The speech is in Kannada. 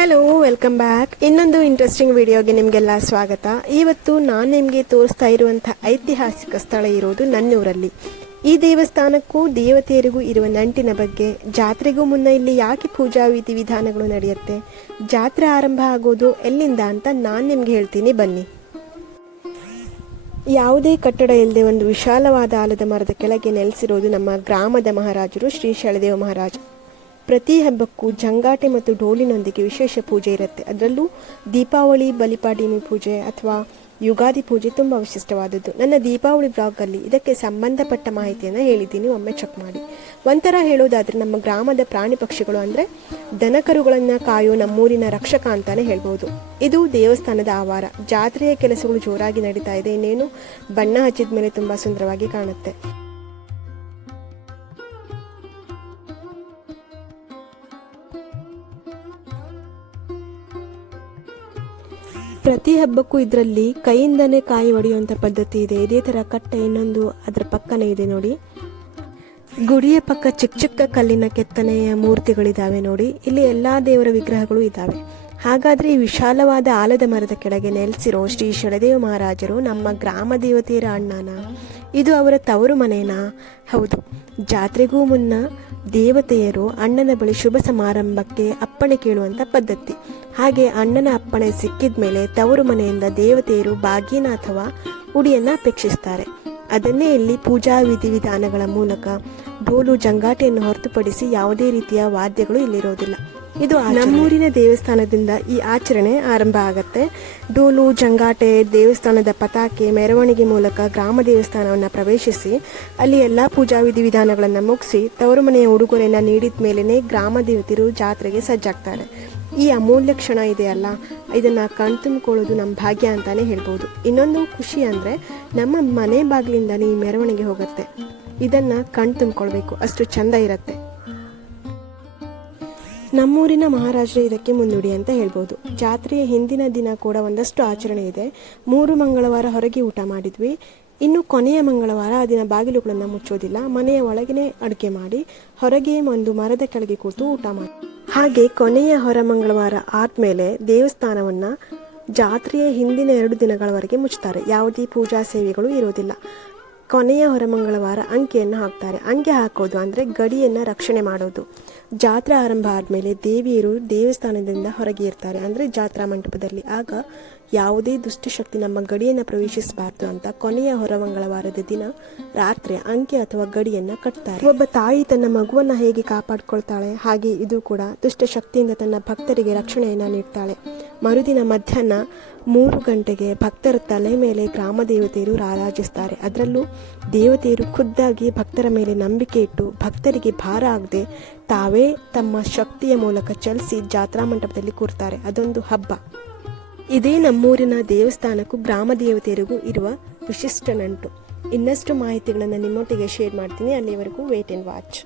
Hello, welcome back. ಇನ್ನೊಂದು ಇಂಟ್ರೆಸ್ಟಿಂಗ್ ವಿಡಿಯೋಗೆ ನಿಮಗೆಲ್ಲ ಸ್ವಾಗತ. ಇವತ್ತು ನಾನು ನಿಮಗೆ ತೋರಿಸ್ತಾ ಇರುವಂಥ ಐತಿಹಾಸಿಕ ಸ್ಥಳ ಇರೋದು ನನ್ನೂರಲ್ಲಿ. ಈ ದೇವಸ್ಥಾನಕ್ಕೂ ದೇವತೆಯರಿಗೂ ಇರುವ ನಂಟಿನ ಬಗ್ಗೆ, ಜಾತ್ರೆಗೂ ಮುನ್ನ ಇಲ್ಲಿ ಯಾಕೆ ಪೂಜಾ ವಿಧಿವಿಧಾನಗಳು ನಡೆಯುತ್ತೆ, ಜಾತ್ರೆ ಆರಂಭ ಆಗೋದು ಎಲ್ಲಿಂದ ಅಂತ ನಾನು ನಿಮ್ಗೆ ಹೇಳ್ತೀನಿ, ಬನ್ನಿ. ಯಾವುದೇ ಕಟ್ಟಡ ಇಲ್ಲದೆ ಒಂದು ವಿಶಾಲವಾದ ಆಲದ ಮರದ ಕೆಳಗೆ ನೆಲೆಸಿರೋದು ನಮ್ಮ ಗ್ರಾಮದ ಮಹಾರಾಜರು ಶ್ರೀ ಶಳದೇವ ಮಹಾರಾಜ. ಪ್ರತಿ ಹಬ್ಬಕ್ಕೂ ಜಂಗಾಟೆ ಮತ್ತು ಡೋಲಿನೊಂದಿಗೆ ವಿಶೇಷ ಪೂಜೆ ಇರುತ್ತೆ. ಅದರಲ್ಲೂ ದೀಪಾವಳಿ, ಬಲಿಪಾಡ್ಯಮಿ ಪೂಜೆ ಅಥವಾ ಯುಗಾದಿ ಪೂಜೆ ತುಂಬ ವಿಶಿಷ್ಟವಾದದ್ದು. ನನ್ನ ದೀಪಾವಳಿ ಬ್ಲಾಗಲ್ಲಿ ಇದಕ್ಕೆ ಸಂಬಂಧಪಟ್ಟ ಮಾಹಿತಿಯನ್ನು ಹೇಳಿದ್ದೀನಿ, ಒಮ್ಮೆ ಚೆಕ್ ಮಾಡಿ. ಒಂಥರ ಹೇಳೋದಾದರೆ ನಮ್ಮ ಗ್ರಾಮದ ಪ್ರಾಣಿ ಪಕ್ಷಿಗಳು ಅಂದರೆ ದನಕರುಗಳನ್ನು ಕಾಯೋ ನಮ್ಮೂರಿನ ರಕ್ಷಕ ಅಂತಾನೆ ಹೇಳ್ಬೋದು. ಇದು ದೇವಸ್ಥಾನದ ಆವಾರ. ಜಾತ್ರೆಯ ಕೆಲಸಗಳು ಜೋರಾಗಿ ನಡೀತಾ ಇದೆ. ಇನ್ನೇನು ಬಣ್ಣ ಹಚ್ಚಿದ ಮೇಲೆ ತುಂಬ ಸುಂದರವಾಗಿ ಕಾಣುತ್ತೆ. ಪ್ರತಿ ಹಬ್ಬಕ್ಕೂ ಇದರಲ್ಲಿ ಕೈಯಿಂದನೇ ಕಾಯಿ ಹೊಡೆಯುವಂಥ ಪದ್ಧತಿ ಇದೆ. ಇದೇ ಥರ ಕಟ್ಟೆ ಇನ್ನೊಂದು ಅದರ ಪಕ್ಕನೇ ಇದೆ ನೋಡಿ. ಗುಡಿಯ ಪಕ್ಕ ಚಿಕ್ಕ ಚಿಕ್ಕ ಕಲ್ಲಿನ ಕೆತ್ತನೆಯ ಮೂರ್ತಿಗಳಿದ್ದಾವೆ ನೋಡಿ. ಇಲ್ಲಿ ಎಲ್ಲ ದೇವರ ವಿಗ್ರಹಗಳು ಇದ್ದಾವೆ. ಹಾಗಾದರೆ ಈ ವಿಶಾಲವಾದ ಆಲದ ಮರದ ಕೆಳಗೆ ನೆಲೆಸಿರೋ ಶ್ರೀ ಶಳದೇವ ಮಹಾರಾಜರು ನಮ್ಮ ಗ್ರಾಮ ದೇವತೆಯರ ಅಣ್ಣನ? ಇದು ಅವರ ತವರು ಮನೆನಾ? ಹೌದು. ಜಾತ್ರೆಗೂ ಮುನ್ನ ದೇವತೆಯರು ಅಣ್ಣನ ಬಳಿ ಶುಭ ಸಮಾರಂಭಕ್ಕೆ ಅಪ್ಪಣೆ ಕೇಳುವಂಥ ಪದ್ಧತಿ. ಹಾಗೆ ಅಣ್ಣನ ಅಪ್ಪಣೆ ಸಿಕ್ಕಿದ ಮೇಲೆ ತವರು ಮನೆಯಿಂದ ದೇವತೆಯರು ಬಾಗಿನ ಅಥವಾ ಉಡಿಯನ್ನು ಅಪೇಕ್ಷಿಸ್ತಾರೆ. ಅದನ್ನೇ ಇಲ್ಲಿ ಪೂಜಾ ವಿಧಿವಿಧಾನಗಳ ಮೂಲಕ, ಡೋಲು ಜಂಗಾಟೆಯನ್ನು ಹೊರತುಪಡಿಸಿ ಯಾವುದೇ ರೀತಿಯ ವಾದ್ಯಗಳು ಇಲ್ಲಿರೋದಿಲ್ಲ. ಇದು ನಮ್ಮೂರಿನ ದೇವಸ್ಥಾನದಿಂದ ಈ ಆಚರಣೆ ಆರಂಭ ಆಗುತ್ತೆ. ಡೋಲು, ಜಂಗಾಟೆ, ದೇವಸ್ಥಾನದ ಪತಾಕೆ, ಮೆರವಣಿಗೆ ಮೂಲಕ ಗ್ರಾಮ ದೇವಸ್ಥಾನವನ್ನು ಪ್ರವೇಶಿಸಿ ಅಲ್ಲಿ ಎಲ್ಲ ಪೂಜಾ ವಿಧಿವಿಧಾನಗಳನ್ನು ಮುಗಿಸಿ ತವರು ಮನೆಯ ಉಡುಗೊರೆಯನ್ನು ನೀಡಿದ ಮೇಲೇ ಗ್ರಾಮ ದೇವತೆಯರು ಜಾತ್ರೆಗೆ ಸಜ್ಜಾಗ್ತಾರೆ. ಈ ಅಮೂಲ್ಯ ಕ್ಷಣ ಇದೆಯಲ್ಲ, ಇದನ್ನು ಕಣ್ತುಂಬಿಕೊಳ್ಳೋದು ನಮ್ಮ ಭಾಗ್ಯ ಅಂತಾನೆ ಹೇಳ್ಬೋದು. ಇನ್ನೊಂದು ಖುಷಿ ಅಂದರೆ ನಮ್ಮ ಮನೆ ಬಾಗಿಲಿಂದನೇ ಈ ಮೆರವಣಿಗೆ ಹೋಗುತ್ತೆ. ಇದನ್ನು ಕಣ್ತುಂಬಿಕೊಳ್ಬೇಕು, ಅಷ್ಟು ಚೆಂದ ಇರುತ್ತೆ. ನಮ್ಮೂರಿನ ಮಹಾರಾಜರೇ ಇದಕ್ಕೆ ಮುನ್ನುಡಿ ಅಂತ ಹೇಳ್ಬೋದು. ಜಾತ್ರೆಯ ಹಿಂದಿನ ದಿನ ಕೂಡ ಒಂದಷ್ಟು ಆಚರಣೆ ಇದೆ. 3 ಮಂಗಳವಾರ ಹೊರಗೆ ಊಟ ಮಾಡಿದ್ವಿ. ಇನ್ನು ಕೊನೆಯ ಮಂಗಳವಾರ ಆ ದಿನ ಬಾಗಿಲುಗಳನ್ನು ಮುಚ್ಚೋದಿಲ್ಲ. ಮನೆಯ ಒಳಗೇ ಅಡುಗೆ ಮಾಡಿ ಹೊರಗೆ ಒಂದು ಮರದ ಕೆಳಗೆ ಕೂತು ಊಟ ಮಾಡಿ. ಹಾಗೆ ಕೊನೆಯ ಹೊರ ಮಂಗಳವಾರ ಆದಮೇಲೆ ದೇವಸ್ಥಾನವನ್ನು ಜಾತ್ರೆಯ ಹಿಂದಿನ 2 ದಿನಗಳವರೆಗೆ ಮುಚ್ತಾರೆ. ಯಾವುದೇ ಪೂಜಾ ಸೇವೆಗಳು ಇರೋದಿಲ್ಲ. ಕೊನೆಯ ಹೊರ ಮಂಗಳವಾರ ಅಂಕೆಯನ್ನು ಹಾಕ್ತಾರೆ. ಅಂಕೆ ಹಾಕೋದು ಅಂದರೆ ಗಡಿಯನ್ನು ರಕ್ಷಣೆ ಮಾಡೋದು. ಜಾತ್ರೆ ಆರಂಭ ಆದಮೇಲೆ ದೇವಿಯರು ದೇವಸ್ಥಾನದಿಂದ ಹೊರಗೆ ಇರ್ತಾರೆ, ಅಂದರೆ ಜಾತ್ರಾ ಮಂಟಪದಲ್ಲಿ. ಆಗ ಯಾವುದೇ ದುಷ್ಟಶಕ್ತಿ ನಮ್ಮ ಗಡಿಯನ್ನು ಪ್ರವೇಶಿಸಬಾರ್ದು ಅಂತ ಕೊನೆಯ ಹೊರ ಮಂಗಳವಾರದ ದಿನ ರಾತ್ರಿ ಅಂಕೆ ಅಥವಾ ಗಡಿಯನ್ನು ಕಟ್ತಾರೆ. ಒಬ್ಬ ತಾಯಿ ತನ್ನ ಮಗುವನ್ನು ಹೇಗೆ ಕಾಪಾಡ್ಕೊಳ್ತಾಳೆ, ಹಾಗೆ ಇದು ಕೂಡ ದುಷ್ಟಶಕ್ತಿಯಿಂದ ತನ್ನ ಭಕ್ತರಿಗೆ ರಕ್ಷಣೆಯನ್ನು ನೀಡ್ತಾಳೆ. ಮರುದಿನ ಮಧ್ಯಾಹ್ನ 3 ಗಂಟೆಗೆ ಭಕ್ತರ ತಲೆ ಮೇಲೆ ಗ್ರಾಮ ದೇವತೆಯರು ರಾರಾಜಿಸ್ತಾರೆ. ಅದರಲ್ಲೂ ದೇವತೆಯರು ಖುದ್ದಾಗಿ ಭಕ್ತರ ಮೇಲೆ ನಂಬಿಕೆ ಇಟ್ಟು ಭಕ್ತರಿಗೆ ಭಾರ ಆಗದೆ ತಾವೇ ತಮ್ಮ ಶಕ್ತಿಯ ಮೂಲಕ ಚಲಿಸಿ ಜಾತ್ರಾ ಮಂಟಪದಲ್ಲಿ ಕೂರ್ತಾರೆ. ಅದೊಂದು ಹಬ್ಬ. ಇದೇ ನಮ್ಮೂರಿನ ದೇವಸ್ಥಾನಕ್ಕೂ ಗ್ರಾಮ ದೇವತೆಯರಿಗೂ ಇರುವ ವಿಶಿಷ್ಟ ನಂಟು. ಇನ್ನಷ್ಟು ಮಾಹಿತಿಗಳನ್ನು ನಿಮ್ಮೊಟ್ಟಿಗೆ ಶೇರ್ ಮಾಡ್ತೀನಿ. ಅಲ್ಲಿವರೆಗೂ ವೇಟ್ ಆ್ಯಂಡ್ ವಾಚ್.